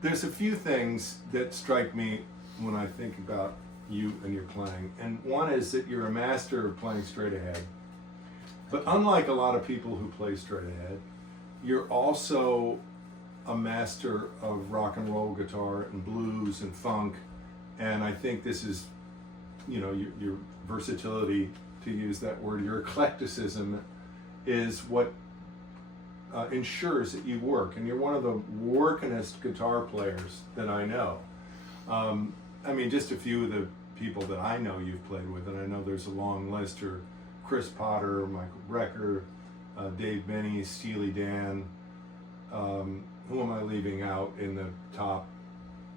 there's a few things that strike me when I think about you and your playing. And one is that you're a master of playing straight ahead. But unlike a lot of people who play straight ahead, you're also a master of rock and roll guitar and blues and funk. And I think this is, you know, your versatility, to use that word, your eclecticism is what ensures that you work. And you're one of the workingest guitar players that I know. I mean, just a few of the people that I know you've played with, and I know there's a long list, are Chris Potter, Michael Brecker, Dave Benny, Steely Dan. Who am I leaving out in the top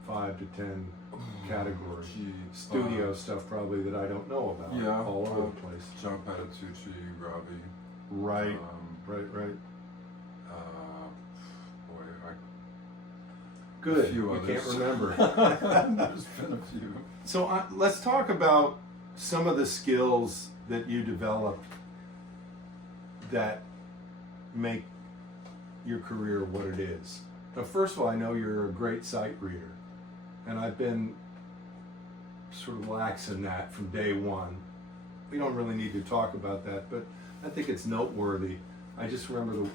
5 to 10 category? Studio stuff probably that I don't know about. Yeah, all over the place. John Patitucci, Robbie. Right, right. Boy, Good. A few you others. Can't remember. There's been a few. So let's talk about some of the skills that you developed that make your career what it is. Now, first of all, I know you're a great sight reader, and I've been sort of lax in that from day one. We don't really need to talk about that, but I think it's noteworthy. I just remember the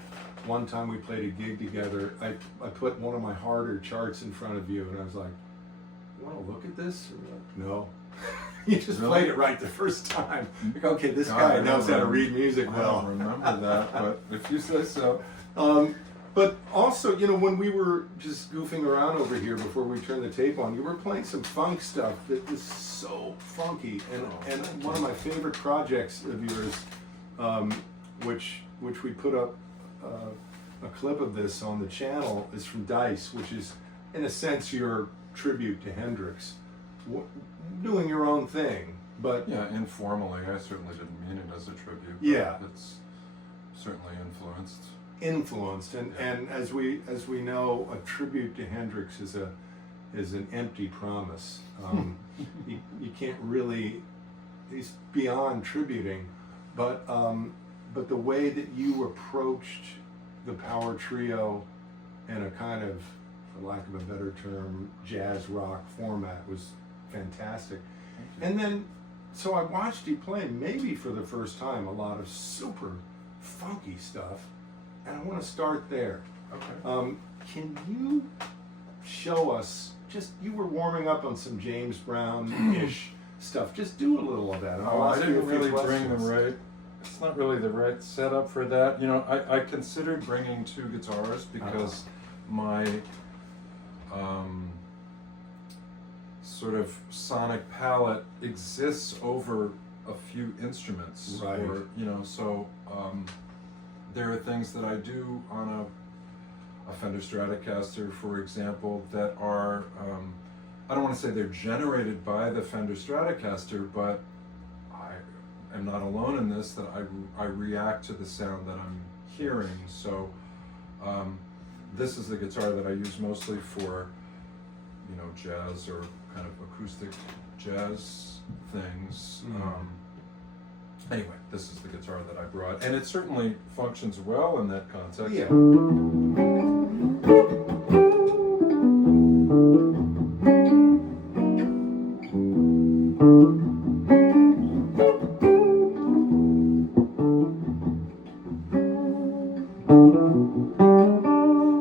one time we played a gig together, I put one of my harder charts in front of you, and I was like, "You want to look at this?" Or like, no. You just Really? played it right the first time. Like, okay, this God, guy I knows how to read music I well. don't remember that, but if you say so. But also, you know, when we were just goofing around over here before we turned the tape on, you were playing some funk stuff that was so funky. And one of my favorite projects of yours, which we put up a clip of this on the channel, is from Dice, which is, in a sense, your tribute to Hendrix. Doing your own thing, but... Yeah, informally. I certainly didn't mean it as a tribute. Yeah. But it's certainly influenced, and as we know, a tribute to Hendrix is an empty promise. You can't really, he's beyond tributing, but the way that you approached the power trio in a kind of, for lack of a better term, jazz rock format was fantastic. And then, so I watched you play, maybe for the first time, a lot of super funky stuff, and I want to start there. Okay. Can you show us, just, you were warming up on some James Brown-ish stuff, just do a little of that. Oh, I didn't really bring the right, it's not really the right setup for that. You know, I considered bringing 2 guitars because my sort of sonic palette exists over a few instruments. Right. Or, you know, so there are things that I do on a Fender Stratocaster, for example, that are, I don't want to say they're generated by the Fender Stratocaster, but I am not alone in this, that I react to the sound that I'm hearing. So this is the guitar that I use mostly for, you know, jazz or kind of acoustic jazz things. Anyway, this is the guitar that I brought, and it certainly functions well in that context. Yeah.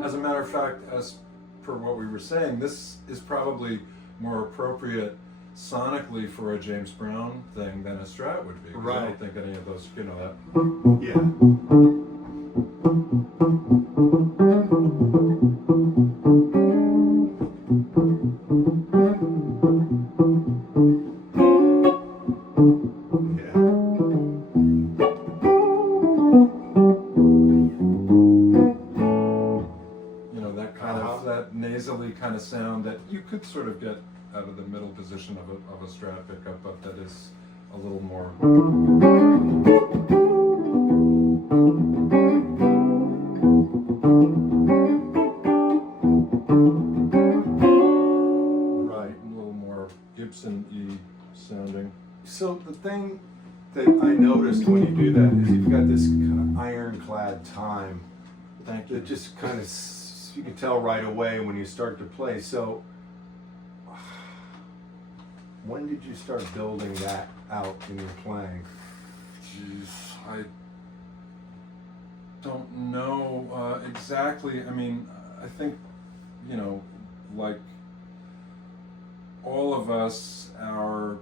As a matter of fact, as per what we were saying, this is probably more appropriate sonically for a James Brown thing than a Strat would be. 'Cause I Right. don't think any of those, you know, that. Yeah. You know, that kind of, that nasally kind of sound that you could sort of get out of the middle position of a Strat pickup, but that is a little more. Right. A little more Gibson-y sounding. So the thing that I noticed when you do that is you've got this kind of ironclad time Thank you. that just kind of you can tell right away when you start to play. So, when did you start building that out in your playing? Jeez, I don't know exactly. I mean, I think, you know, like all of us, our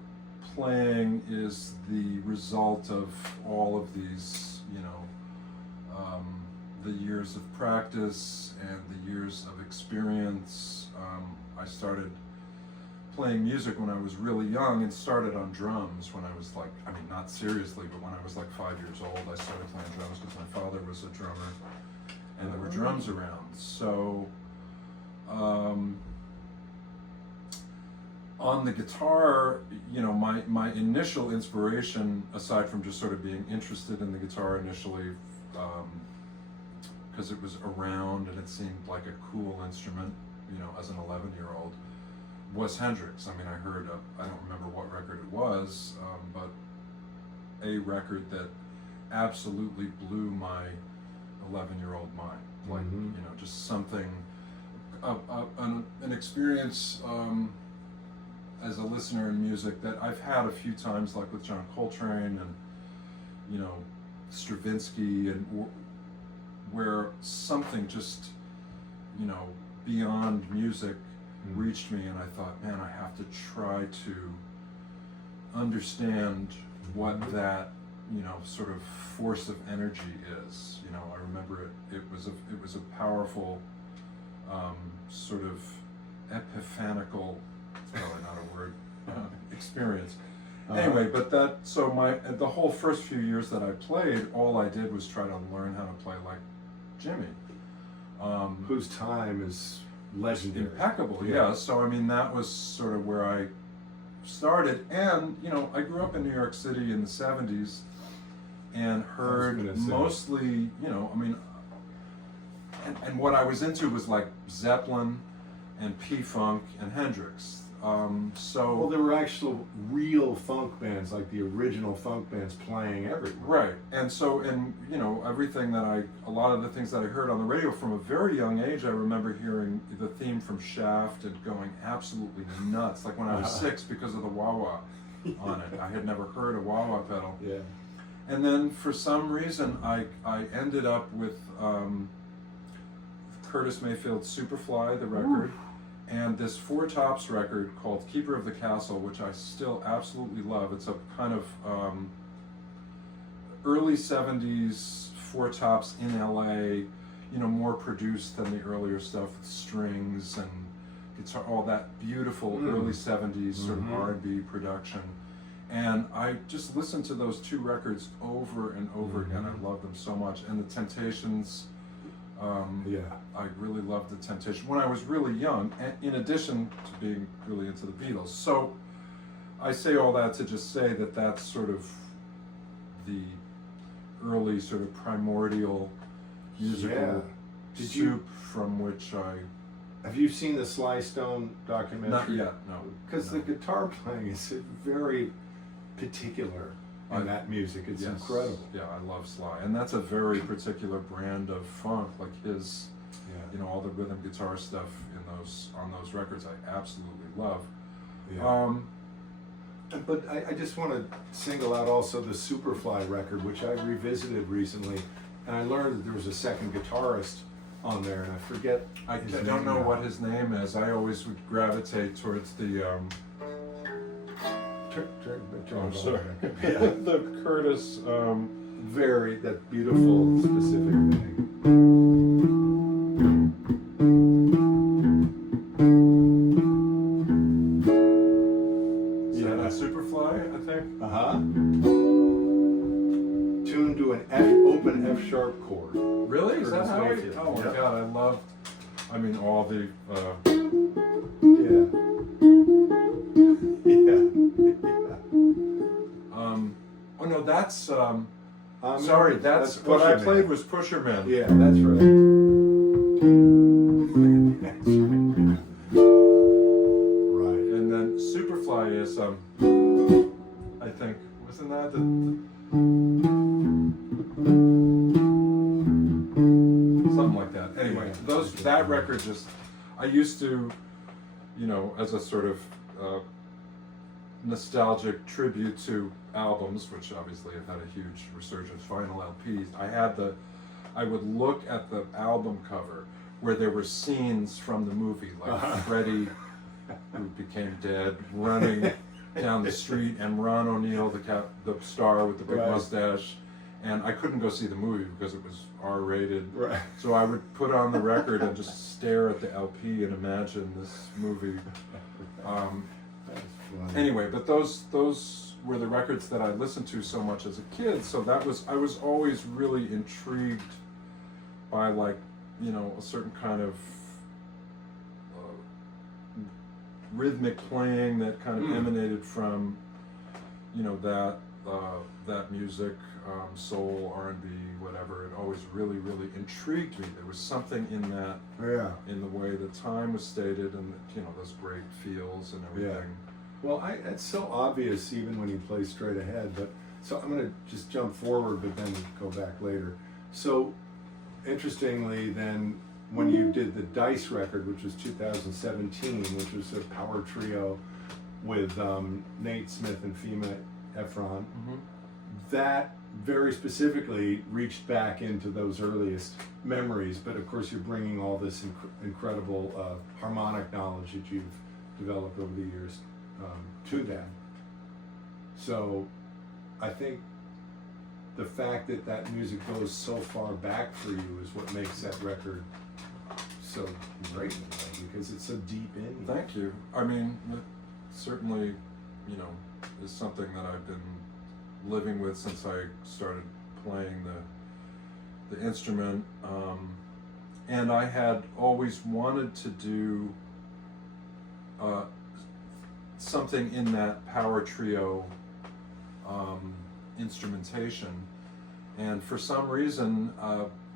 playing is the result of all of these, you know, the years of practice and the years of experience. I started playing music when I was really young and started on drums when I was like, I mean, not seriously, but when I was like 5 years old, I started playing drums because my father was a drummer and there were drums around. So, on the guitar, you know, my initial inspiration, aside from just sort of being interested in the guitar initially, because it was around and it seemed like a cool instrument, you know, as an 11-year-old, was Hendrix. I mean, I heard, I don't remember what record it was, but a record that absolutely blew my 11-year-old mind. Like, you know, just something, an experience as a listener in music that I've had a few times, like with John Coltrane and, you know, Stravinsky, and where something just, you know, beyond music reached me, and I thought, man, I have to try to understand what that, you know, sort of force of energy is. You know, I remember it was a powerful sort of epiphanical, it's probably not a word, experience. Anyway, but the whole first few years that I played, all I did was try to learn how to play like Jimmy, whose time is legendary, impeccable. Yeah. So I mean, that was sort of where I started, and you know, I grew up in New York City in the '70s, and heard mostly, you know, I mean, and what I was into was like Zeppelin and P-Funk and Hendrix. Well, there were actual real funk bands, like the original funk bands, playing everywhere. Right, and so, and you know, everything that a lot of the things that I heard on the radio from a very young age, I remember hearing the theme from Shaft and going absolutely nuts, like when I was 6 because of the wah-wah on it. I had never heard a wah-wah pedal. Yeah. And then for some reason, I ended up with Curtis Mayfield's Superfly, the record. And this Four Tops record called Keeper of the Castle, which I still absolutely love. It's a kind of early 70s Four Tops in LA, you know, more produced than the earlier stuff with strings and guitar, all that beautiful early 70s sort of R&B production. And I just listened to those two records over and over again. I love them so much. And the Temptations, I really loved the Temptations when I was really young, and in addition to being really into the Beatles. So I say all that to just say that that's sort of the early sort of primordial musical soup from which I... Have you seen the Sly Stone documentary? Not yet, no. Because the guitar playing is very particular in that music. It's incredible. Yeah, I love Sly, and that's a very particular brand of funk. Like his, you know, all the rhythm guitar stuff on those records, I absolutely love. Yeah. But I just want to single out also the Superfly record, which I revisited recently, and I learned that there was a second guitarist on there, and I forget. I don't know what his name is. I always would gravitate towards the. I'm sorry. The Curtis. That beautiful specific thing. Yeah, that's Superfly, I think. Tuned to an open F sharp chord. Really? Is that Curtis how Mayfield. Oh my God, I love. I mean, all the. Oh no, that's. Sorry, that's what I played was Pusherman. Yeah, that's right. Right. And then Superfly is I think, wasn't that something like that. Anyway, that record just, I used to, you know, as a sort of nostalgic tribute to albums, which obviously have had a huge resurgence, vinyl LPs, I would look at the album cover where there were scenes from the movie, like Freddie, who became dead, running down the street, and Ron O'Neal, the star with the big mustache. And I couldn't go see the movie because it was R-rated. Right. So I would put on the record and just stare at the LP and imagine this movie. Anyway, but those were the records that I listened to so much as a kid. So I was always really intrigued by, like, you know, a certain kind of rhythmic playing that kind of emanated from, you know, that music. Soul, R&B, whatever. It always really, really intrigued me. There was something in that, in the way the time was stated, and you know, those great feels and everything. Yeah. Well, it's so obvious even when you play straight ahead. But so I'm going to just jump forward, but then go back later. So, interestingly, then when you did the Dice record, which was 2017, which was a power trio with Nate Smith and Fima Ephron, that very specifically reached back into those earliest memories, but of course you're bringing all this incredible harmonic knowledge that you've developed over the years to that. So I think the fact that that music goes so far back for you is what makes that record so great in a way, because it's so deep in you. Thank you. I mean, it certainly, you know, is something that I've been living with since I started playing the instrument, and I had always wanted to do something in that power trio instrumentation, and for some reason,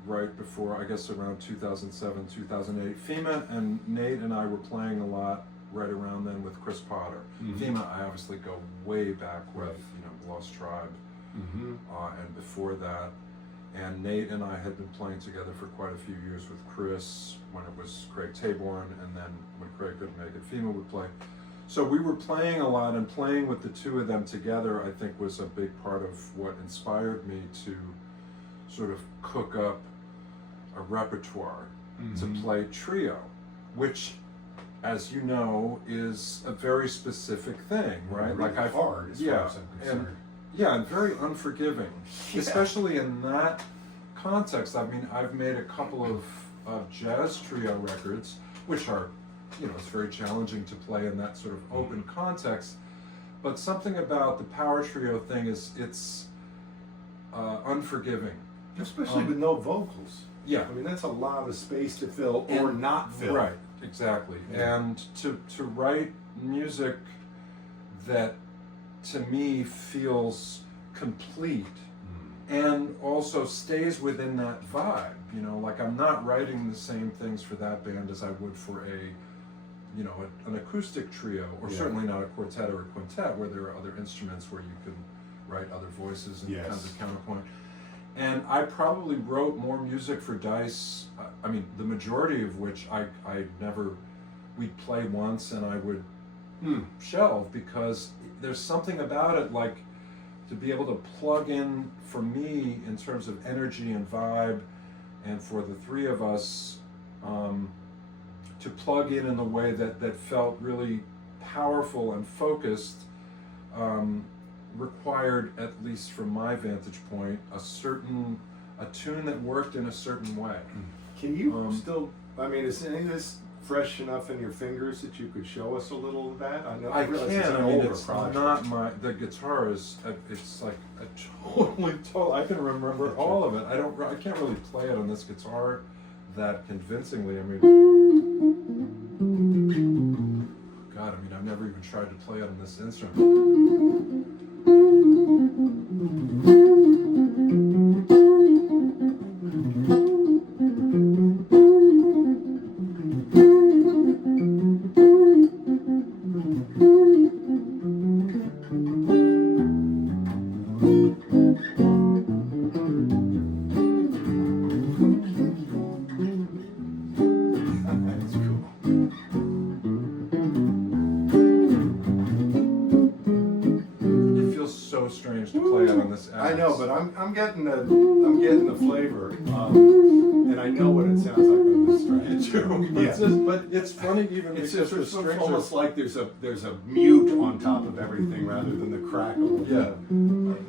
right before, I guess around 2007, 2008, Fima and Nate and I were playing a lot right around then with Chris Potter. Fima, I obviously go way back with, you know, Lost Tribe, and before that, and Nate and I had been playing together for quite a few years with Chris when it was Craig Taborn, and then when Craig couldn't make it, Fima would play. So we were playing a lot, and playing with the two of them together, I think, was a big part of what inspired me to sort of cook up a repertoire to play trio, which, as you know, is a very specific thing, right? Really like hard, as far as I'm concerned. And very unforgiving, especially in that context. I mean, I've made a couple of jazz trio records, which are, you know, it's very challenging to play in that sort of open context. But something about the power trio thing is it's unforgiving, especially with no vocals. Yeah, I mean, that's a lot of space to fill or not fill. Right, exactly. And to write music that, to me, feels complete and also stays within that vibe. You know, like, I'm not writing the same things for that band as I would for you know, an acoustic trio, or certainly not a quartet or a quintet, where there are other instruments where you can write other voices and kinds of counterpoint. And I probably wrote more music for Dice, I mean, the majority of which we'd play once and I would shelve, because there's something about it, like, to be able to plug in, for me, in terms of energy and vibe, and for the three of us, to plug in the way that felt really powerful and focused, required, at least from my vantage point, a tune that worked in a certain way. Can you still, I mean, is any of this fresh enough in your fingers that you could show us a little of that? I realize can. it's an I mean, older it's project. the guitar is, it's like a total, I can remember all of it. I can't really play it on this guitar that convincingly. I mean, God, I mean, I've never even tried to play it on this instrument. whatever. And I know what it sounds like on this track. But it's funny even It's because just the strings almost are, like there's a mute on top of everything rather than the crackle Yeah. of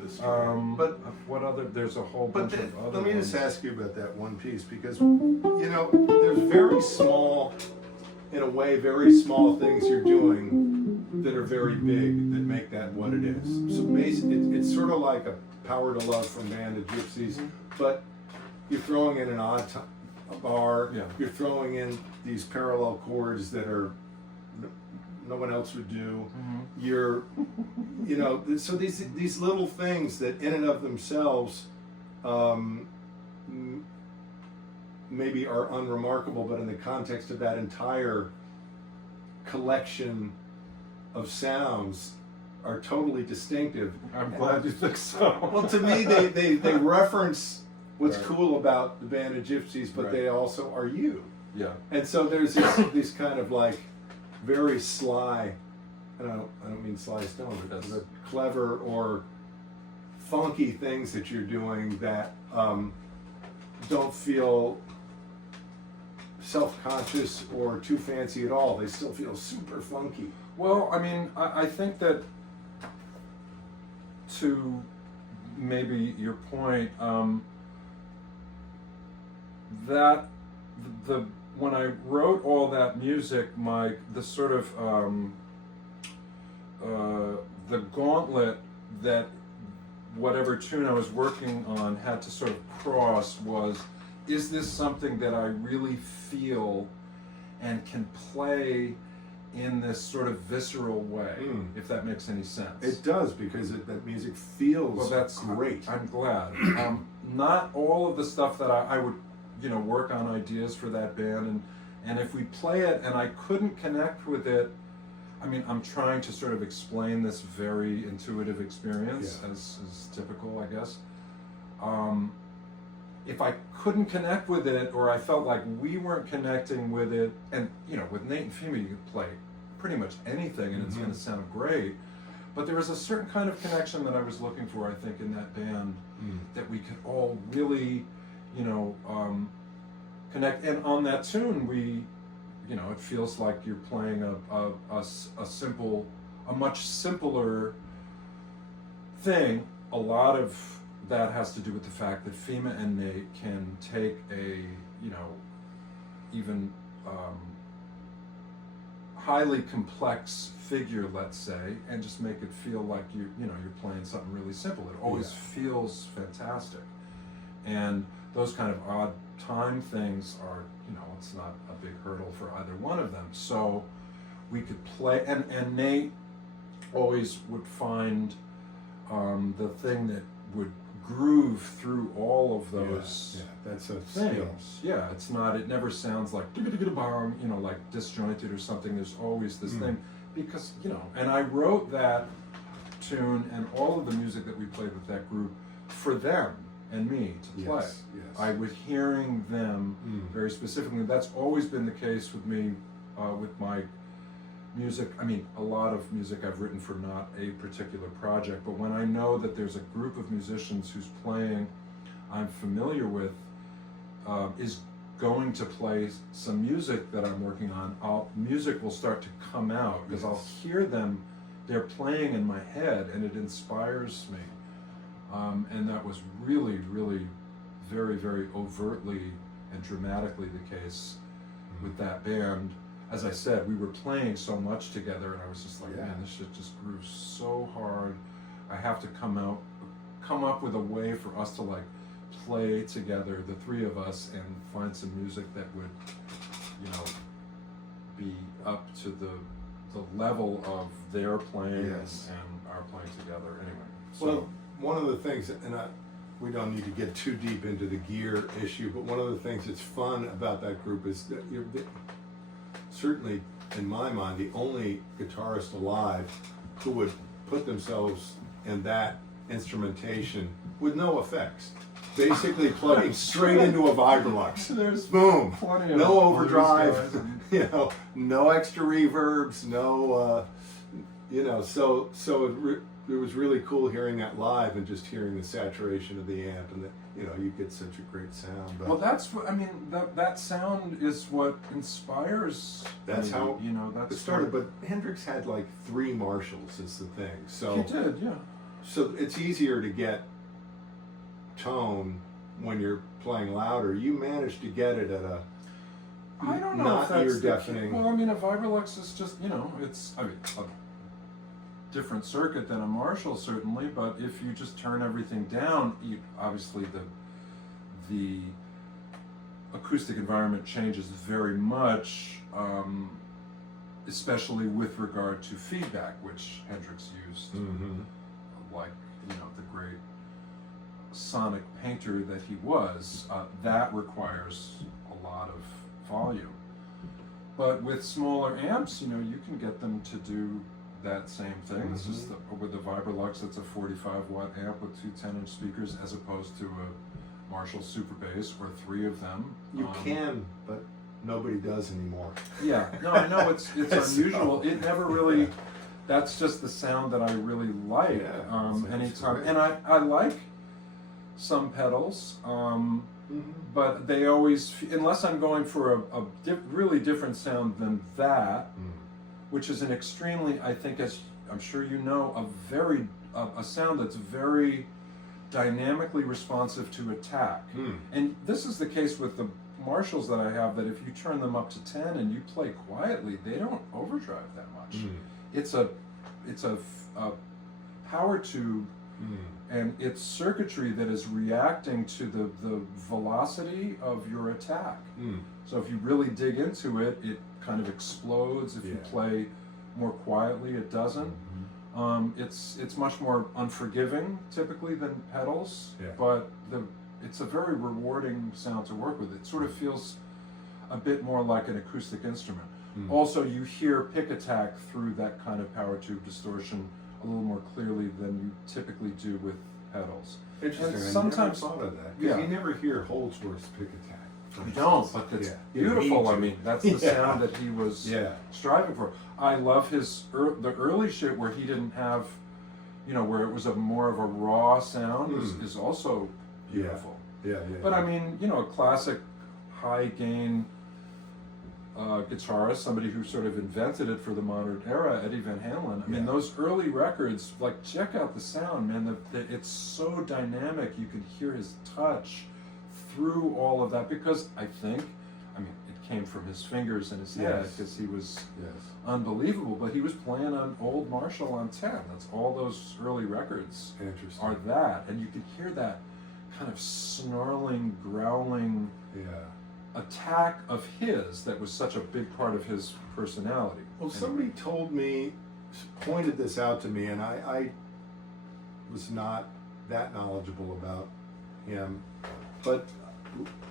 the string. but what other? There's a whole bunch of other. Let me just ones. ask you about that one piece, because there's very small, in a way, very small things you're doing that are very big that make that what it is. So basically, it's sort of like a Power to Love from Band of Gypsies, but you're throwing in an odd a bar. Yeah. You're throwing in these parallel chords that are no one else would do. You're, so these little things that in and of themselves maybe are unremarkable, but in the context of that entire collection of sounds are totally distinctive. I'm glad you think so. Well, to me, they reference what's Right. cool about the Band of Gypsies, but Right. they also are you. Yeah. And so there's these kind of like very sly, I don't mean Sly Stone, but Yes. the clever or funky things that you're doing that don't feel self-conscious or too fancy at all. They still feel super funky. Well, I mean, I think that to maybe your point, that the when I wrote all that music, the sort of the gauntlet that whatever tune I was working on had to sort of cross was, is this something that I really feel and can play in this sort of visceral way, if that makes any sense. It does, because that music feels Well, that's great. I'm glad. Not all of the stuff that I would, work on ideas for that band, and if we play it and I couldn't connect with it, I mean, I'm trying to sort of explain this very intuitive experience, Yeah. as typical, I guess. If I couldn't connect with it, or I felt like we weren't connecting with it, and with Nate and Fima, you could play pretty much anything and it's going to sound great. But there was a certain kind of connection that I was looking for, I think, in that band, that we could all really, connect. And on that tune, we, it feels like you're playing a much simpler thing. A lot of that has to do with the fact that Fima and Nate can take a, even highly complex figure, let's say, and just make it feel like you're playing something really simple. It always feels fantastic. And those kind of odd time things are, it's not a big hurdle for either one of them. So we could play, and Nate always would find the thing that would groove through all of those that's a skill. things. Yeah, it never sounds like like disjointed or something. There's always this thing, because and I wrote that tune and all of the music that we played with that group for them and me to play. Yes. I was hearing them very specifically. That's always been the case with me, with my music. I mean, a lot of music I've written for not a particular project, but when I know that there's a group of musicians whose playing I'm familiar with is going to play some music that I'm working on, music will start to come out, because I'll hear them, they're playing in my head, and it inspires me. And that was really, really very, very overtly and dramatically the case with that band. As I said, we were playing so much together, and I was just like, man, this shit just grooves so hard. I have to come up with a way for us to play together, the three of us, and find some music that would, be up to the level of their playing and our playing together. Anyway, so. Well, one of the things, and we don't need to get too deep into the gear issue, but one of the things that's fun about that group is that you're certainly, in my mind, the only guitarist alive who would put themselves in that instrumentation with no effects. Basically plugging straight into a Vibrolux. There's boom, plenty of no overdrive, guys. no extra reverbs, no, so it was really cool hearing that live and just hearing the saturation of the amp, and you know, you get such a great sound. But Well, that's what I mean. That sound is what inspires. that's me, how you know that's it started. what- But Hendrix had like 3 Marshalls, is the thing. So he did, yeah. So it's easier to get tone when you're playing louder. You managed to get it at a I don't know not if that's ear the deafening. Well, I mean, a Vibrolux is just, you know, it's a different circuit than a Marshall certainly, but if you just turn everything down, obviously the acoustic environment changes very much, especially with regard to feedback, which Hendrix used, like, you know, the great sonic painter that he was. That requires a lot of volume. But with smaller amps, you know, you can get them to do that same thing. It's just with the Vibrolux, it's a 45-watt amp with 2 10-inch speakers, as opposed to a Marshall Super Bass or 3 of them. You can, but nobody does anymore. Yeah, no, I know it's unusual. It never really. That's just the sound that I really like. Yeah, Anytime, great. and I like some pedals, but they always, unless I'm going for a really different sound than that, which is an extremely, I think, as I'm sure you know, a sound that's very dynamically responsive to attack. And this is the case with the Marshalls that I have, that if you turn them up to 10 and you play quietly, they don't overdrive that much. It's a power tube and it's circuitry that is reacting to the velocity of your attack. So if you really dig into it, it kind of explodes. If you play more quietly, it doesn't. It's much more unforgiving typically than pedals, but it's a very rewarding sound to work with. It sort of feels a bit more like an acoustic instrument. Also, you hear pick attack through that kind of power tube distortion a little more clearly than you typically do with pedals. Interesting. And I sometimes, never thought of that. Because you never hear Holdsworth's pick attack. You don't, but it's beautiful. I mean, that's the sound that he was striving for. I love his the early shit where he didn't have, you know, where it was more of a raw sound is also beautiful. But I mean, you know, a classic high gain guitarist, somebody who sort of invented it for the modern era, Eddie Van Halen. I mean, those early records, like, check out the sound, man. It's so dynamic. You can hear his touch through all of that, because I mean, it came from his fingers and his head, because he was unbelievable. But he was playing an old Marshall on 10. That's all those early records are that, and you could hear that kind of snarling, growling attack of his that was such a big part of his personality. Well, somebody pointed this out to me, and I was not that knowledgeable about him, but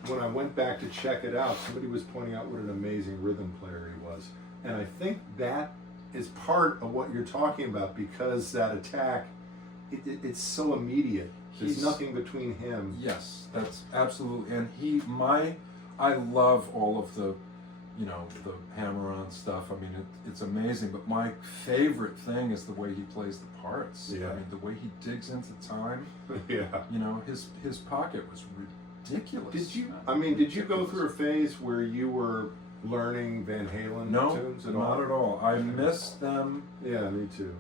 when I went back to check it out, somebody was pointing out what an amazing rhythm player he was. And I think that is part of what you're talking about, because that attack, it's so immediate. There's nothing between him. Yes, that's absolutely. And I love all of the, you know, the hammer-on stuff. I mean, it's amazing. But my favorite thing is the way he plays the parts. I mean, the way he digs into time. You know, his pocket was ridiculous. Did you go through a phase where you were learning Van Halen tunes at all? Not at all. I missed them. Yeah, me too.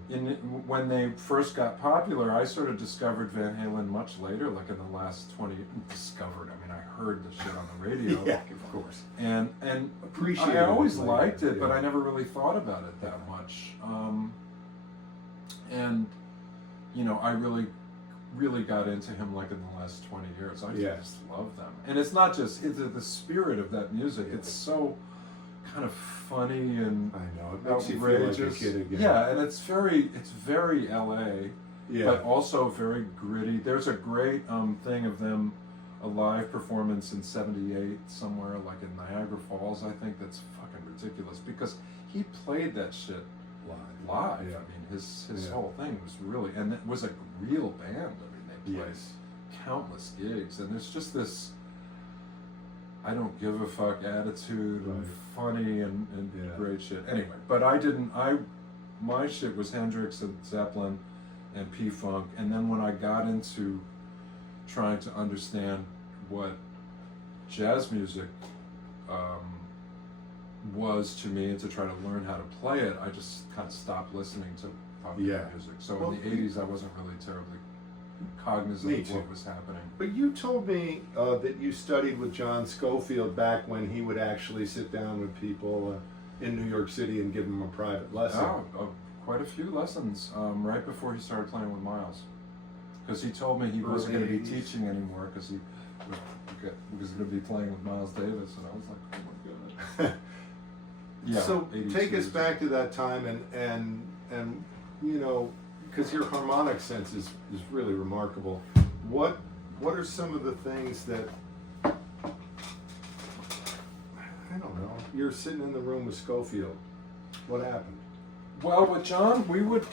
When they first got popular, I sort of discovered Van Halen much later, like in the last 20 years. Discovered, I mean, I heard the shit on the radio. Yeah, of course. And appreciate I always it liked later, it, but I never really thought about it that much. And, you know, I really got into him like in the last 20 years. I just love them. And it's not just the spirit of that music. It's so kind of funny and I know, it makes outrageous. You feel like a kid again. Yeah, and it's very LA, but also very gritty. There's a great thing of them, a live performance in '78 somewhere, like in Niagara Falls, I think, that's fucking ridiculous, because he played that shit live. I mean, his whole thing was really, and it was a real band. I mean, they played countless gigs, and there's just this I don't give a fuck attitude and funny and great shit. Anyway, but my shit was Hendrix and Zeppelin and P-Funk, and then when I got into trying to understand what jazz music was to me and to try to learn how to play it, I just kind of stopped listening to popular music. So Well, in the 80s, I wasn't really terribly cognizant Me of too. what was happening. But you told me that you studied with John Scofield back when he would actually sit down with people in New York City and give them a private lesson. Quite a few lessons right before he started playing with Miles. Because he told me he wasn't going to be Early 80s. teaching anymore because he was going to be playing with Miles Davis, and I was like, oh my god. Yeah. So 82 take us is- back to that time and you know, because your harmonic sense is really remarkable. What are some of the things that, I don't know, you're sitting in the room with Scofield. What happened? Well, with John, we would,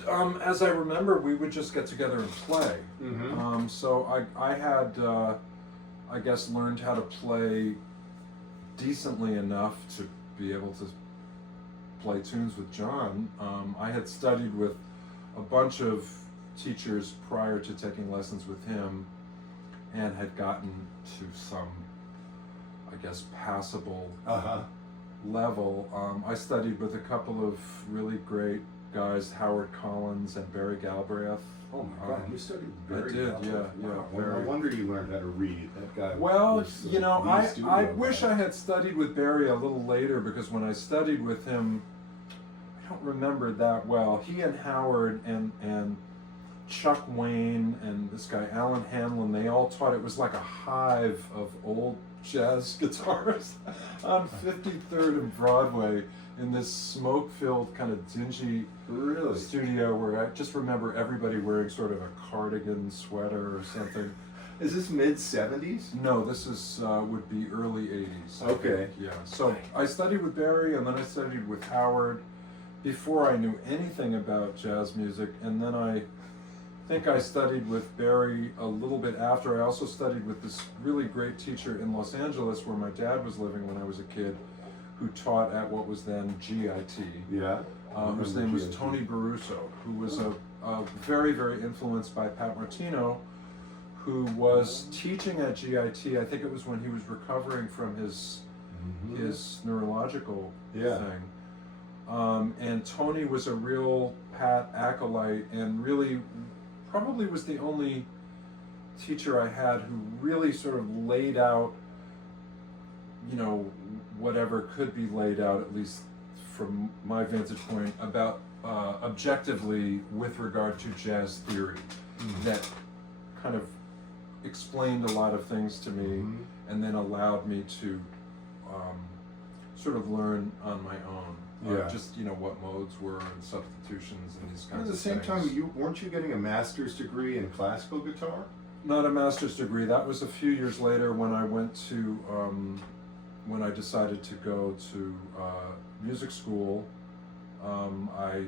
as I remember, we would just get together and play. Mm-hmm. So I had, I guess, learned how to play decently enough to be able to play tunes with John. I had studied with a bunch of teachers prior to taking lessons with him and had gotten to some, I guess, passable level. I studied with a couple of really great guys, Howard Collins and Barry Galbraith. Oh my God, you studied I very did, well. yeah. Well, no Barry. wonder you learned how to read. That guy. Well, was, you know, the I studio wish guy. I had studied with Barry a little later, because when I studied with him, I don't remember that well. He and Howard and Chuck Wayne and this guy Alan Hanlon, they all taught. It was like a hive of old jazz guitarists on 53rd and Broadway in this smoke-filled, kind of dingy Really? studio where I just remember everybody wearing sort of a cardigan sweater or something. Is this mid 70s? No, this is would be early 80s. I Okay. think. Yeah. So I studied with Barry, and then I studied with Howard before I knew anything about jazz music, and then I think I studied with Barry a little bit after. I also studied with this really great teacher in Los Angeles, where my dad was living when I was a kid, who taught at what was then GIT. Yeah. Whose name was Tony Baruso, who was a very, very influenced by Pat Martino, who was teaching at GIT. I think it was when he was recovering from his neurological thing. And Tony was a real Pat acolyte, and really probably was the only teacher I had who really sort of laid out, you know, whatever could be laid out, at least from my vantage point, about objectively with regard to jazz theory, that kind of explained a lot of things to me, and then allowed me to sort of learn on my own. Just, you know, what modes were and substitutions and these kinds At the of same things. time, weren't you getting a master's degree in classical guitar? Not a master's degree. That was a few years later when I went to, when I decided to go to music school. I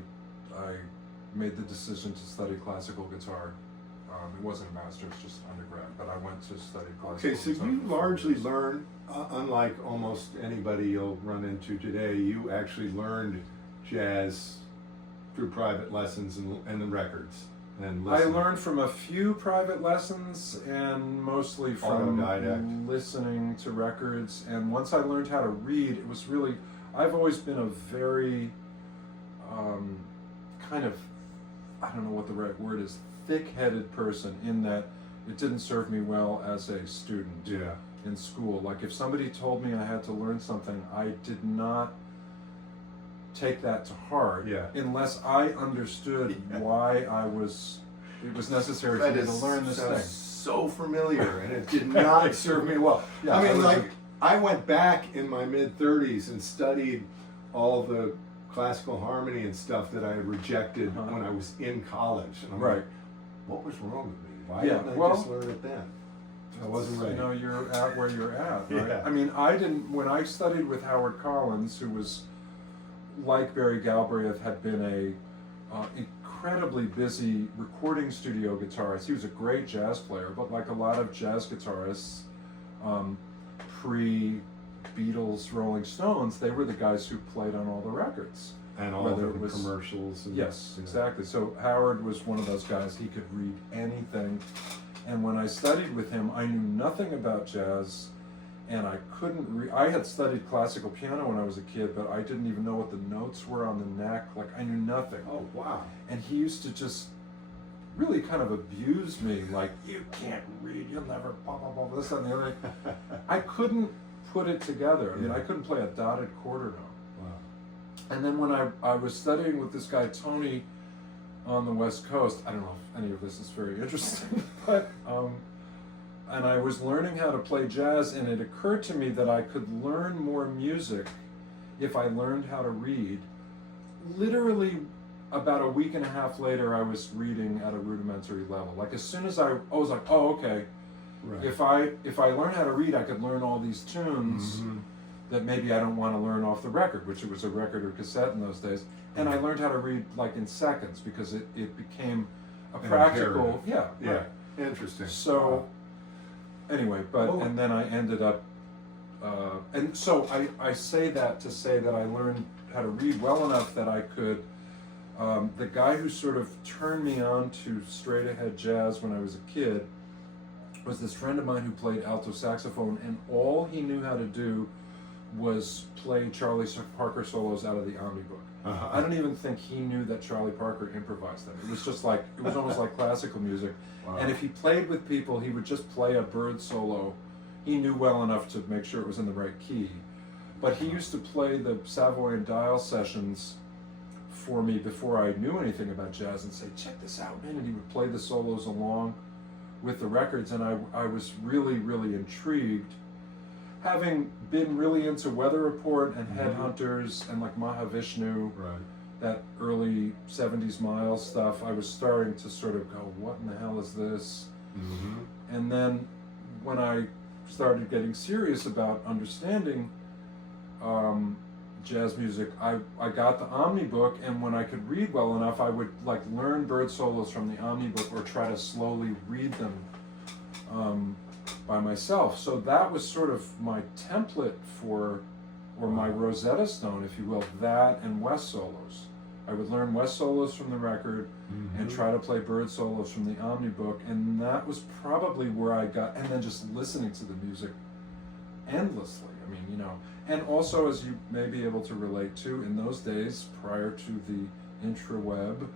made the decision to study classical guitar. It wasn't a master's, just undergrad, but I went to study classical Okay, so guitar. you for 4 largely years. learned, unlike almost anybody you'll run into today, you actually learned jazz through private lessons and the records. And I listening. learned from a few private lessons and mostly from Autodidact. listening to records. And once I learned how to read, it was really, I've always been a very kind of, I don't know what the right word is, thick-headed person, in that it didn't serve me well as a student in school. Like if somebody told me I had to learn something, I did not take that to heart unless I understood why it was necessary for me to learn this thing. So familiar, and it did not serve me well. I mean, like, I went back in my mid-30s and studied all the classical harmony and stuff that I had rejected when I was in college. And I'm like, what was wrong with me? Why didn't I just learn it then? I wasn't ready. You know, you're at where you're at, right? Yeah. I mean, when I studied with Howard Collins, who was, like Barry Galbraith, had been a incredibly busy recording studio guitarist. He was a great jazz player, but like a lot of jazz guitarists, pre-Beatles, Rolling Stones, they were the guys who played on all the records. And all the commercials. And, Yes, exactly. So Howard was one of those guys. He could read anything, And when I studied with him, I knew nothing about jazz, and I couldn't I had studied classical piano when I was a kid, but I didn't even know what the notes were on the neck. Like, I knew nothing. Oh, wow. And he used to just really kind of abuse me, like, you can't read, you'll never blah, blah, blah, this and the other. I couldn't put it together. I mean, I couldn't play a dotted quarter note. Wow. And then when I was studying with this guy, Tony, on the West Coast, I don't know if any of this is very interesting, but, and I was learning how to play jazz, and it occurred to me that I could learn more music if I learned how to read. Literally, about a week and a half later, I was reading at a rudimentary level. Like, as soon as I was like, oh, okay, Right. if I learn how to read, I could learn all these tunes that maybe I don't want to learn off the record, which it was a record or cassette in those days. And I learned how to read like in seconds because it became a practical, imperative. yeah, right. Interesting. So anyway, but Oh. and then I ended up, and so I say that to say that I learned how to read well enough that I could. The guy who sort of turned me on to straight ahead jazz when I was a kid was this friend of mine who played alto saxophone, and all he knew how to do was play Charlie Parker solos out of the Omnibook. I don't even think he knew that Charlie Parker improvised them. It was just like, it was almost like classical music. Wow. And if he played with people, he would just play a bird solo. He knew well enough to make sure it was in the right key. But he used to play the Savoy and Dial sessions for me before I knew anything about jazz and say, check this out, man. And he would play the solos along with the records, and I was really, really intrigued. Having been really into Weather Report and Headhunters and like Mahavishnu, Right. that early 70s Miles stuff, I was starting to sort of go, what in the hell is this? And then when I started getting serious about understanding jazz music, I got the Omnibook, and when I could read well enough, I would like learn bird solos from the Omnibook or try to slowly read them by myself. So that was sort of my template for, or my Rosetta Stone, if you will, that and Wes solos. I would learn Wes solos from the record and try to play bird solos from the Omnibook, and that was probably where I got, and then just listening to the music endlessly. I mean, you know, and also, as you may be able to relate to, in those days, prior to the intraweb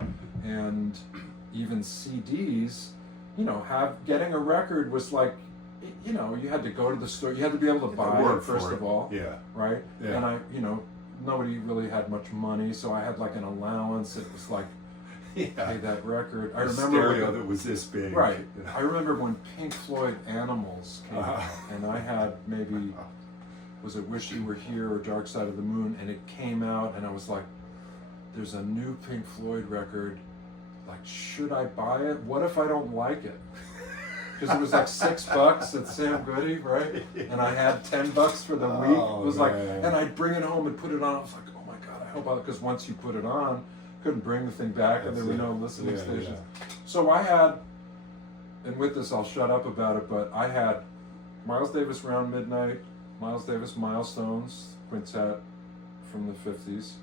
and even CDs, you know, getting a record was like, you know, you had to go to the store, you had to be able to buy it first of all, Yeah. right? Yeah. And I, you know, nobody really had much money, so I had like an allowance. It was like, pay that record. I A remember stereo that was this big. right. Yeah. I remember when Pink Floyd Animals came out, and I had maybe, was it Wish You Were Here or Dark Side of the Moon, and it came out, and I was like, there's a new Pink Floyd record, like, should I buy it? What if I don't like it? Because it was like $6 at Sam Goody, right? And I had $10 for the week. It was like, man. and I'd bring it home and put it on. I was like, oh my God, I hope I, because once you put it on, couldn't bring the thing back, and there were no listening stations. So I had, and with this I'll shut up about it, but I had Miles Davis Round Midnight, Miles Davis Milestones Quintet from the 50s,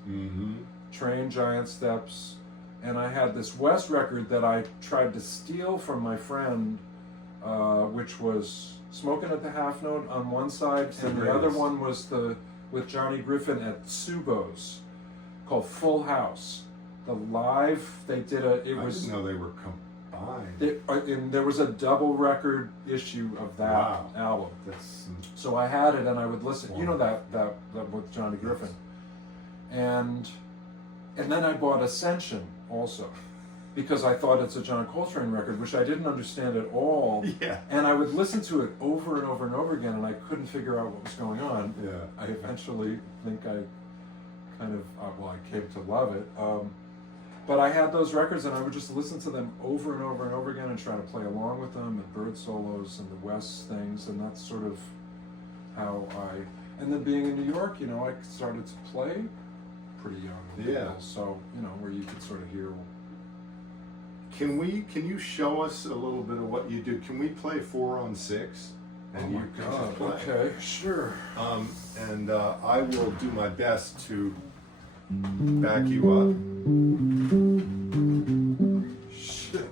Train Giant Steps, and I had this Wes record that I tried to steal from my friend, which was Smoking at the Half Note on one side, and the other one was with Johnny Griffin at Subo's, called Full House. The live, they did I didn't know they were combined. and there was a double record issue of that album. That's So I had it, and I would listen. You know that with Johnny Griffin, and then I bought Ascension also, because I thought it's a John Coltrane record, which I didn't understand at all. Yeah. And I would listen to it over and over and over again, and I couldn't figure out what was going on. Yeah. I eventually think I kind of I came to love it. But I had those records, and I would just listen to them over and over and over again and try to play along with them, and bird solos and the Wes things, and that's sort of how and then being in New York, you know, I started to play pretty young. Yeah. So, you know, where you could sort of hear. Can you show us a little bit of what you do? Can we play 4-on-6? And you can just play. Okay, sure. And I will do my best to back you up. Shit.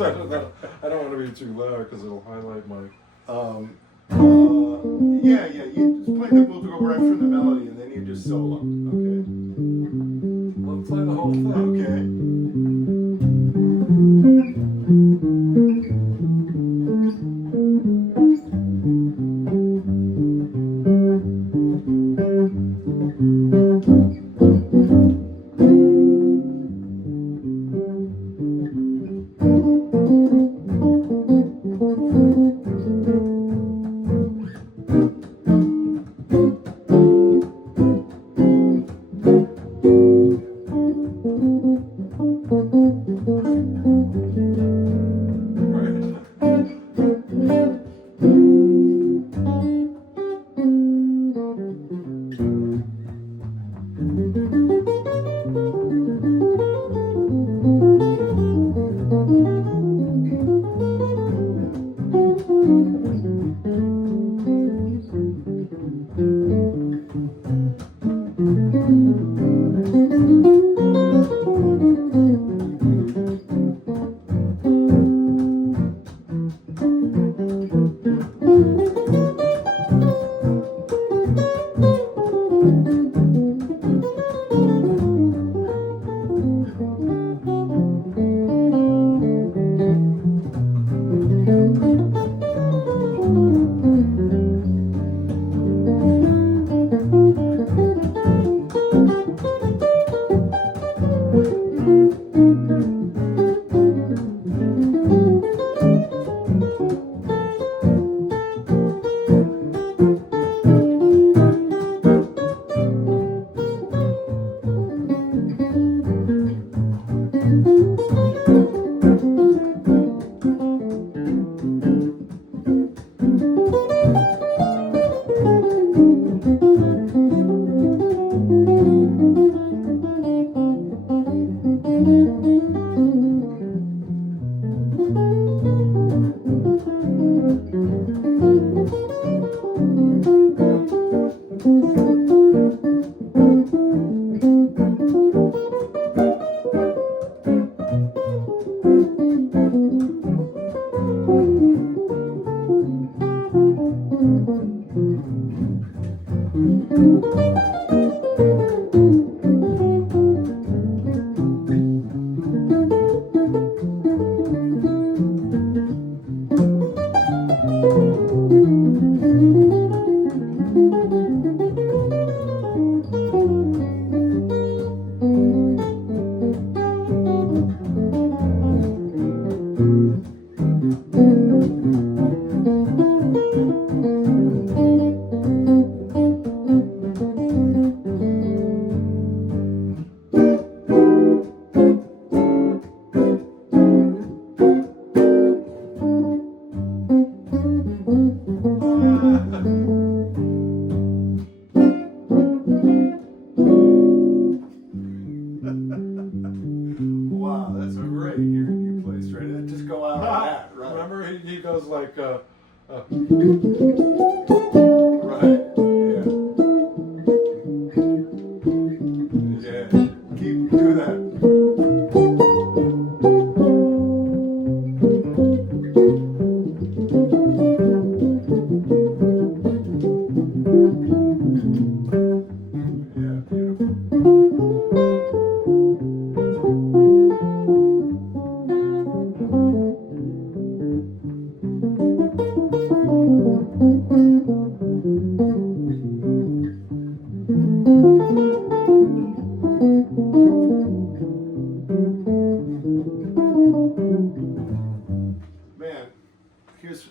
I don't want to be too loud because it'll highlight my. Yeah, you just play the, we'll go right from the melody and then you just solo, okay? Let's play the whole thing. Okay.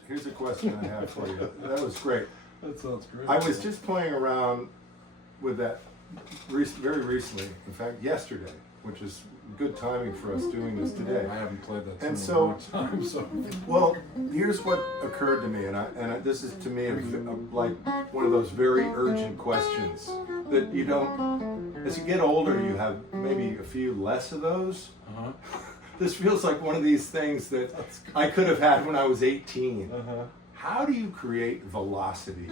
Here's a question I have for you. That was great. That sounds great. I was just playing around with that very recently, in fact yesterday, which is good timing for us doing this today. I haven't played that and tune so, in a long time, so. Well, here's what occurred to me, this is to me like one of those very urgent questions that you don't, as you get older, you have maybe a few less of those. Uh-huh. This feels like one of these things that I could have had when I was 18. Uh-huh. How do you create velocity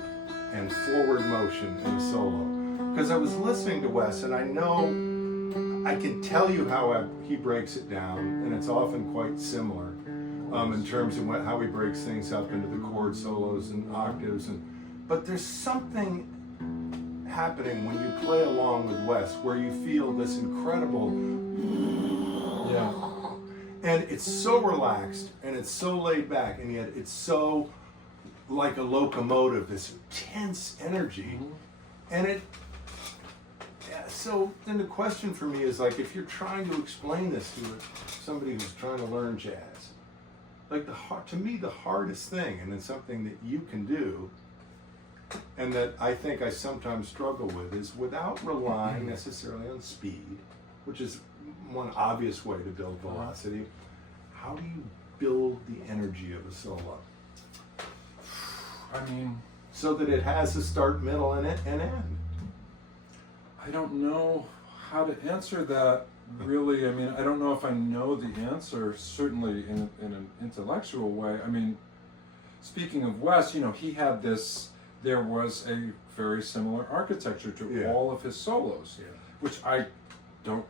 and forward motion in a solo? Because I was listening to Wes, and I know, I can tell you how he breaks it down, and it's often quite similar. in terms of how he breaks things up into the chord solos and octaves. But there's something happening when you play along with Wes where you feel this incredible, Yeah. and it's so relaxed and it's so laid back, and yet it's so like a locomotive, this intense energy. And so then the question for me is, like, if you're trying to explain this to somebody who's trying to learn jazz, like, to me the hardest thing, and it's something that you can do, and that I think I sometimes struggle with, is without relying necessarily on speed, which is one obvious way to build velocity, how do you build the energy of a solo? I mean, so that it has a start, middle, and end. I don't know how to answer that, really. I mean, I don't know if I know the answer, certainly in an intellectual way. I mean, speaking of Wes, he had there was a very similar architecture to all of his solos, which I don't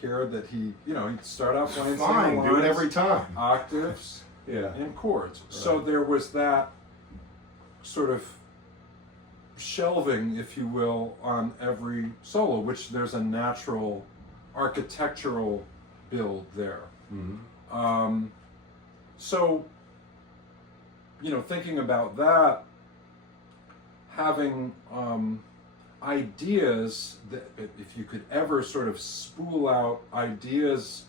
care that he'd start out playing fine, single do it lines, every time. octaves, and chords. Right. So there was that sort of shelving, if you will, on every solo, which there's a natural architectural build there. Mm-hmm. So, thinking about that, having ideas that if you could ever sort of spool out ideas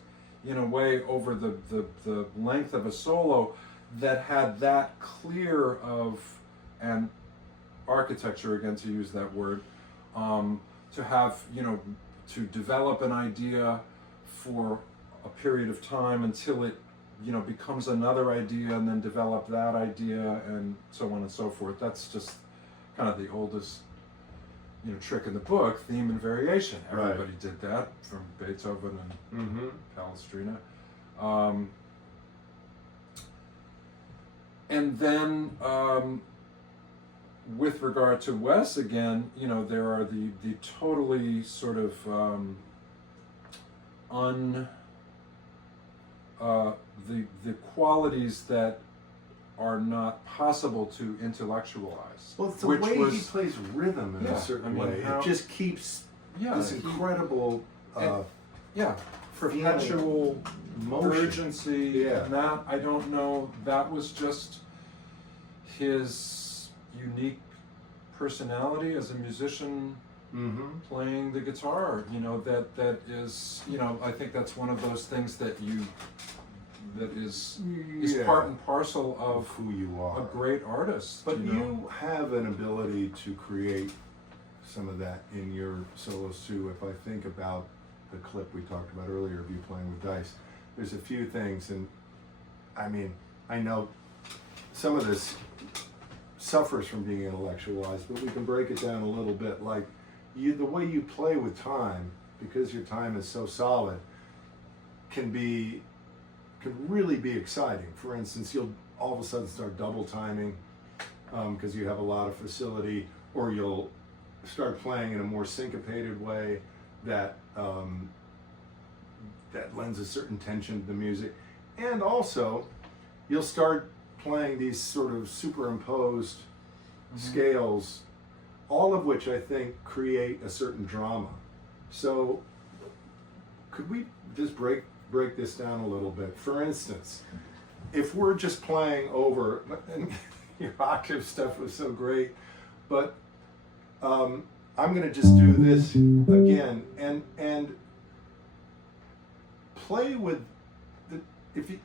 in a way over the length of a solo that had that clear of an architecture, again to use that word, to have, to develop an idea for a period of time until it, becomes another idea, and then develop that idea, and so on and so forth. That's just kind of the oldest, trick in the book, theme and variation. Everybody did that, from Beethoven and Palestrina. And then, with regard to Wes, again, there are the totally sort of the qualities that are not possible to intellectualize. Well, it's the way he plays rhythm in a certain way. It just keeps this incredible perpetual motion. urgency. And that, I don't know, that was just his unique personality as a musician, playing the guitar. That is, I think that's one of those things that is part and parcel of who you are, a great artist. But you have an ability to create some of that in your solos too. If I think about the clip we talked about earlier of you playing with dice, there's a few things, and I mean, I know some of this suffers from being intellectualized, but we can break it down a little bit. Like, the way you play with time, because your time is so solid, can really be exciting. For instance, you'll all of a sudden start double timing because you have a lot of facility, or you'll start playing in a more syncopated way that lends a certain tension to the music. And also, you'll start playing these sort of superimposed scales, all of which I think create a certain drama. So could we just break this down a little bit? For instance, if we're just playing over, and your octave stuff was so great, but I'm going to just do this again and play with if you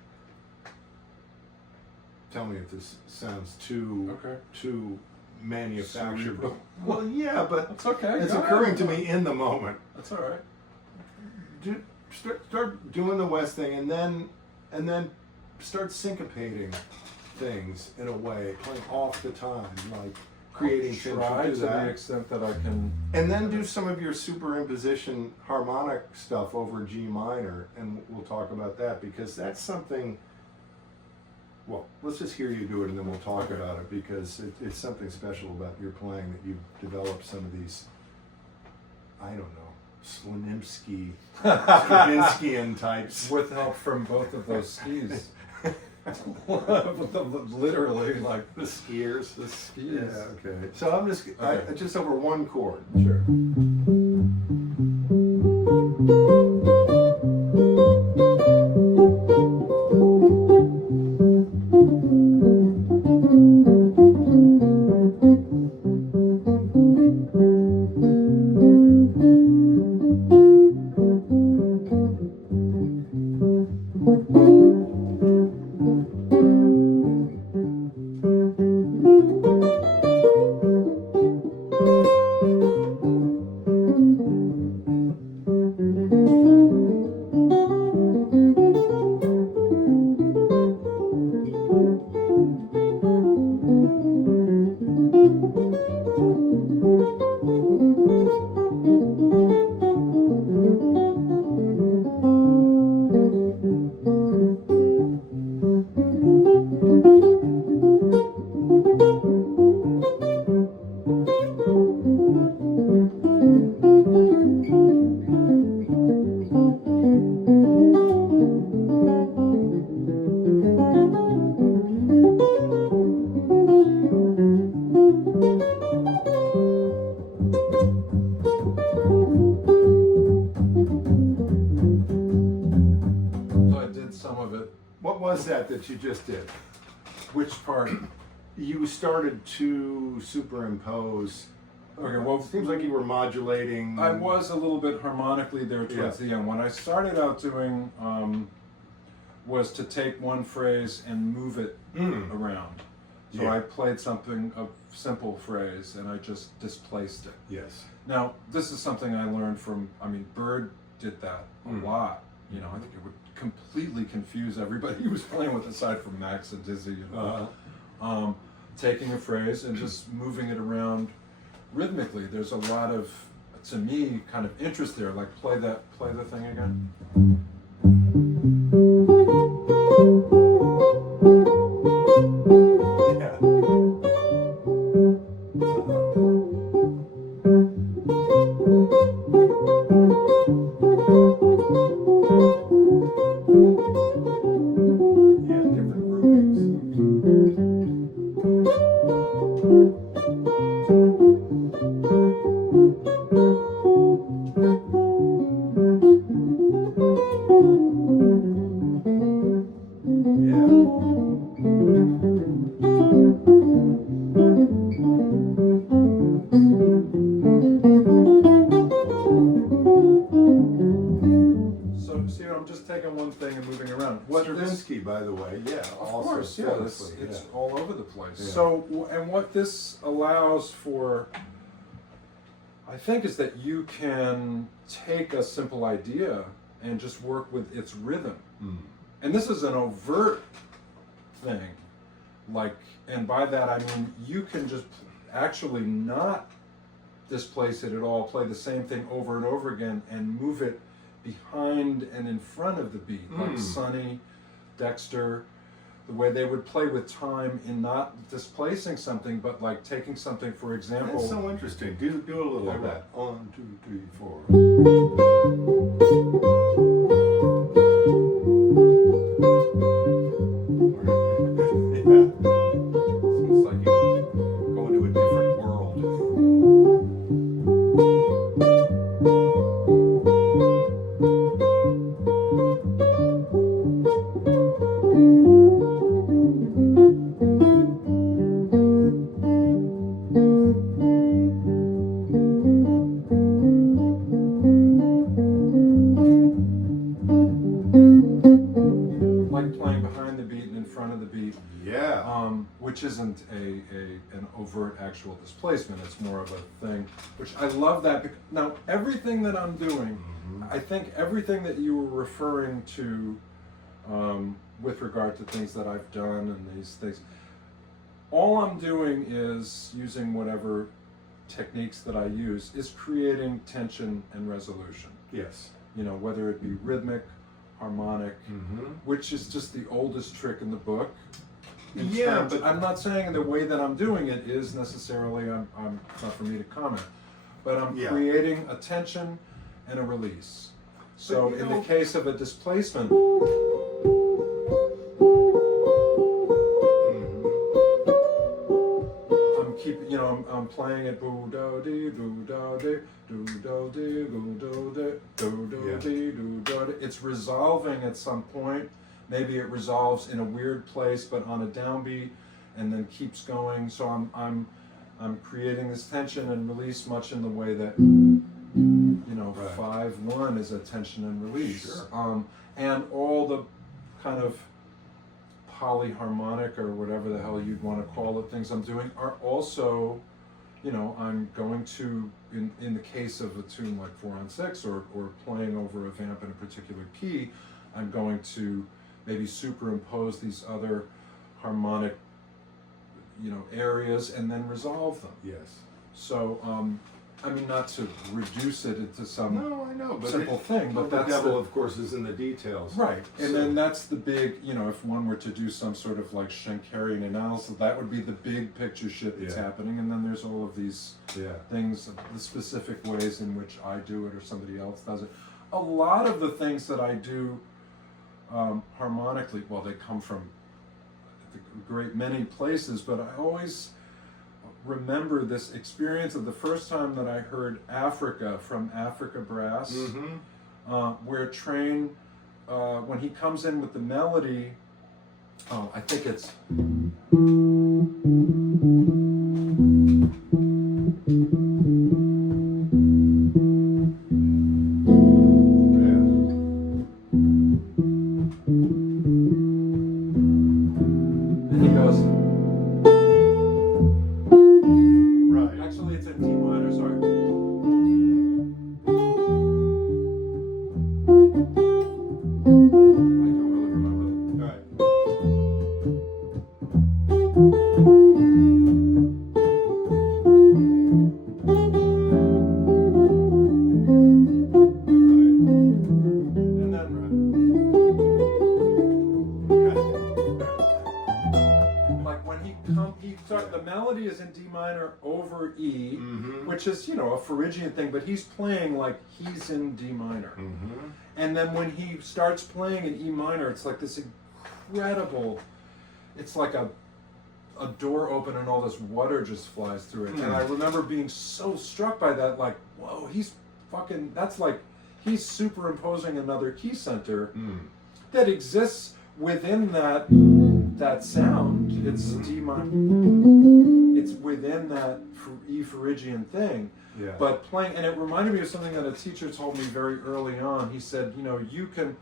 tell me if this sounds too manufactured. Cerebral. Well, yeah, but That's okay. it's occurring to me in the moment. That's all right. Start doing the West thing, and then start syncopating things in a way, playing off the time, like creating tension. Try to the extent that I can. And then do some of your superimposition harmonic stuff over G minor, and we'll talk about that, because that's something. Well, let's just hear you do it, and then we'll talk about it, because it's something special about your playing, that you've developed some of these, I don't know, Stravinskian types. With help from both of those skis. Literally, like The skiers. the skis. Yeah, okay. So I'm just over one chord. Sure. That you just did. Which part? You started to superimpose. Okay, well, It seems like you were modulating. I was a little bit harmonically there towards the end. When I started out doing was to take one phrase and move it around. So Yeah. I played something, a simple phrase, and I just displaced it. Yes. Now, this is something I learned from, Bird did that a lot. You know, I think it would completely confuse everybody who was playing with, aside from Max and Dizzy. You know? Taking a phrase and just moving it around rhythmically. There's a lot of, to me, kind of interest there. Like, play the thing again. By the way, yeah, of also course, yeah, it's all over the place. Yeah. So, and what this allows for, I think, is that you can take a simple idea and just work with its rhythm. And this is an overt thing, like, and by that I mean you can just actually not displace it at all, play the same thing over and over again, and move it behind and in front of the beat, like Sonny, Dexter, the way they would play with time in not displacing something, but like taking something, for example. That's so interesting. Do a little of that. 1, 2, 3, 4. Seems like you go into a different world. Which isn't an overt actual displacement. It's more of a thing, which I love that. Now, everything that I'm doing, I think everything that you were referring to with regard to things that I've done and these things, all I'm doing is using whatever techniques that I use is creating tension and resolution. Yes. You know, whether it be rhythmic, harmonic, which is just the oldest trick in the book. Yeah, but I'm not saying the way that I'm doing it is necessarily, I'm not for me to comment, but I'm creating a tension and a release. So in the case of a displacement, playing it boo do dee doo do dee doo do dee doo do dee doo do dee doo do dee. It's resolving at some point. Maybe it resolves in a weird place, but on a downbeat, and then keeps going. So I'm creating this tension and release, much in the way that 5/1 is a tension and release. Sure. And all the kind of polyharmonic or whatever the hell you'd want to call it things I'm doing are also, I'm going to, in the case of a tune like 4-on-6 or playing over a vamp in a particular key, I'm going to maybe superimpose these other harmonic, areas and then resolve them. Yes. So, not to reduce it into some simple thing, but the that's devil, of course, is in the details. Right, and then that's the big, if one were to do some sort of like Schenkerian analysis, that would be the big picture shit that's happening, and then there's all of these things, the specific ways in which I do it or somebody else does it. A lot of the things that I do harmonically, they come from a great many places, but I always remember this experience of the first time that I heard Africa from Africa Brass, where Train, when he comes in with the melody, I think it's... which is, a Phrygian thing, but he's playing like he's in D minor. And then when he starts playing in E minor, it's like this incredible, it's like a door open and all this water just flies through it. And I remember being so struck by that, like, whoa, that's like, he's superimposing another key center that exists within that sound. It's D minor. It's within that E Phrygian thing. Yeah. But playing, and it reminded me of something that a teacher told me very early on. He said, you can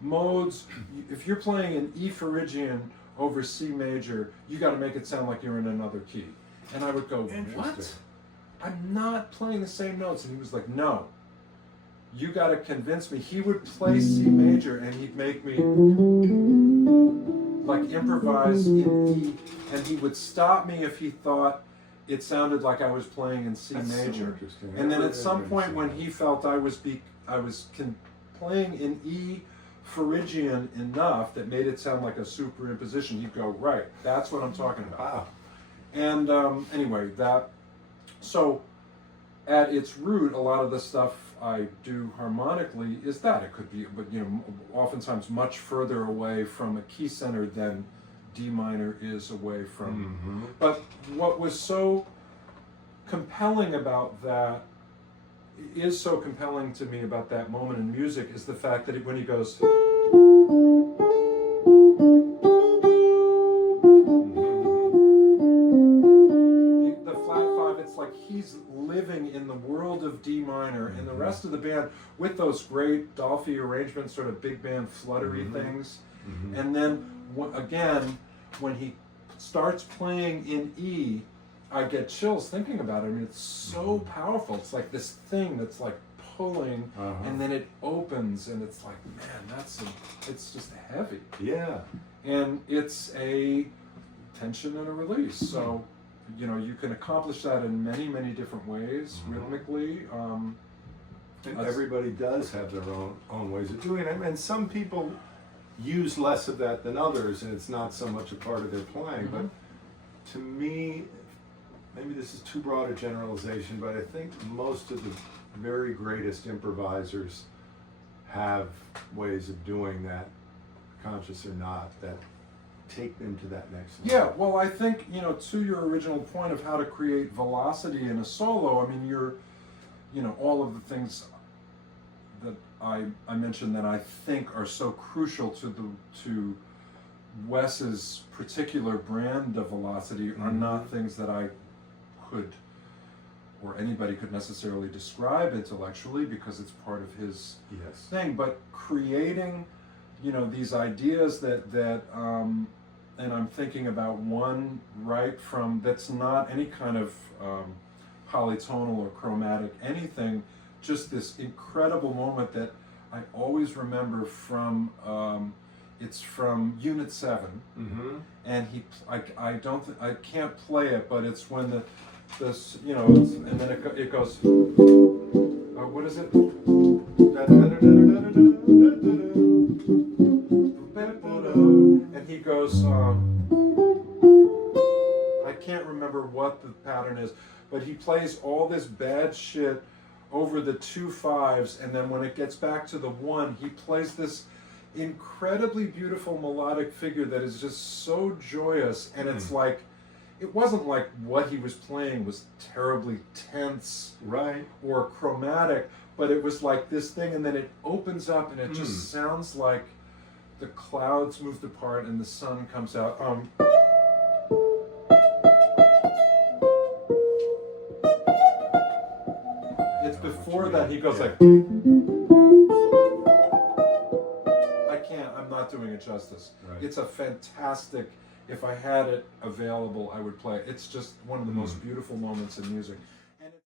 modes, if you're playing an E Phrygian over C major, you got to make it sound like you're in another key. And I would go, what? I'm not playing the same notes. And he was like, no. You got to convince me. He would play C major and he'd make me like improvise in E, and he would stop me if he thought it sounded like I was playing in C major. So and then at some point when he felt I was playing in E Phrygian enough that made it sound like a superimposition, he'd go, right, that's what I'm talking about. Wow. And anyway, so at its root, a lot of the stuff I do harmonically is that. It could be, but oftentimes much further away from a key center than D minor is away from. But what was so compelling about that, is so compelling to me about that moment in music, is the fact that when he goes, the flat five, it's like he's living in the world of D minor, and the rest of the band with those great Dolphy arrangements, sort of big band fluttery things, and then again, when he starts playing in E, I get chills thinking about it. I mean, it's so powerful. It's like this thing that's like pulling, and then it opens, and it's like, man, it's just heavy. Yeah. And it's a tension and a release. So, you can accomplish that in many, many different ways, rhythmically. And everybody does have their own ways of doing it. And some people use less of that than others, and it's not so much a part of their playing. But to me, maybe this is too broad a generalization, but I think most of the very greatest improvisers have ways of doing that, conscious or not, that take them to that next Yeah, well, I think, to your original point of how to create velocity in a solo, I mean, all of the things that I mentioned that I think are so crucial to Wes's particular brand of velocity are not things that I could, or anybody could necessarily describe intellectually, because it's part of his thing, but creating, these ideas that and I'm thinking about one right from, that's not any kind of polytonal or chromatic anything, just this incredible moment that I always remember from, it's from Unit 7, and I can't play it, but it's when and then it goes, what is it? And he goes, I can't remember what the pattern is, but he plays all this bad shit over the 2 5s, and then when it gets back to the 1, he plays this incredibly beautiful melodic figure that is just so joyous, and it's like, it wasn't like what he was playing was terribly tense or chromatic, but it was like this thing, and then it opens up and it just sounds like the clouds moved apart and the sun comes out. It's before that he goes like, I'm not doing it justice. It's a fantastic, if I had it available, I would play it. It's just one of the most beautiful moments in music.